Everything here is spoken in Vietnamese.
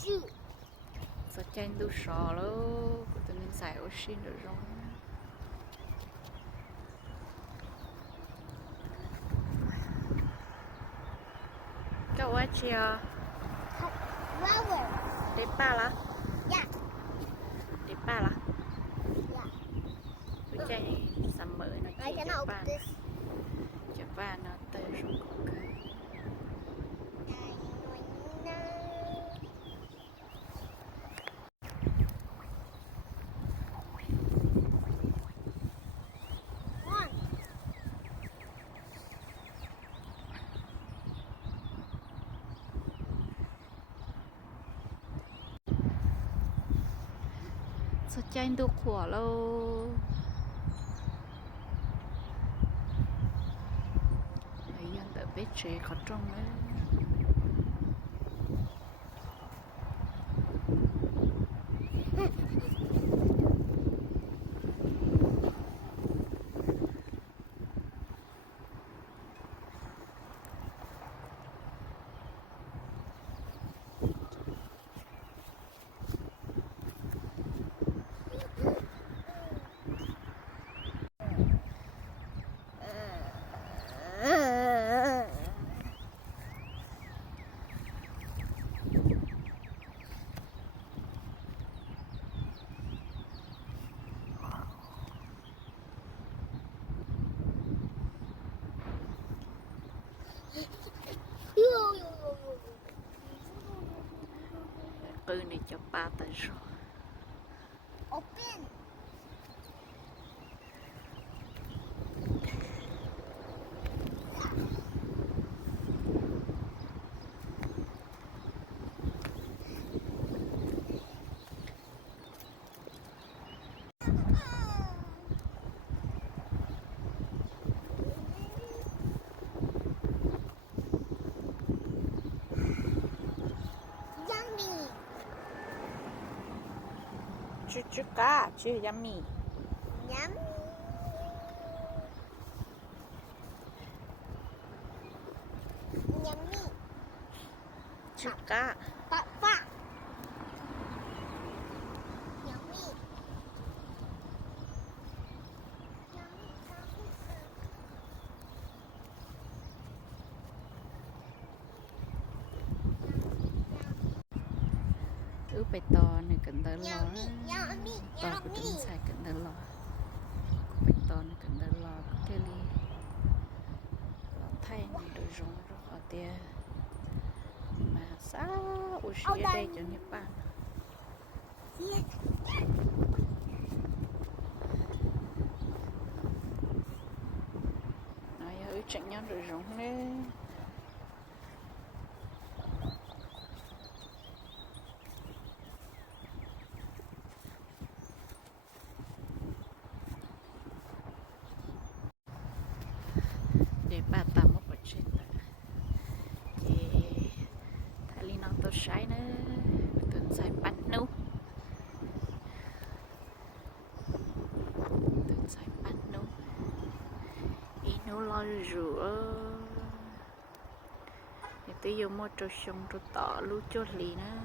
Sao chanh tu sò luôn, tụi mình xài oxy rồi rồi. Cậu quá chưa? Đẹp ba lá? Dạ. Đẹp ba lá? Dạ. Tụi chanh sắm mới nó chỉ Japan. Japan nó tới rồi cũng cười. Sao chanh tu khổ lâu. Người dân đã biết chế khó trong đấy. Cư này cho ba tới rồi. Open. Chú cá, chú yummy. Yum. Yummy. Chú cá. Papa. Yummy. Bày to này cần tới lo. Yummy. To của tụi mình xài cần tới lo. Bày to này cần tới lo. Thế li. Lo thay này rồi rong rồi họ tia. Mà sao oxy ở đây cho Nhật Bản. Nói ơi chẳng nhau rồi rong đấy. Để bà tạm một bật trên thì thay li nó tốt sai nữa từng xài bắt nấu từng xài bắt nấu ý nấu lo rửa thì tôi dùng một trâu sông trâu tỏ lú chốt lì nữa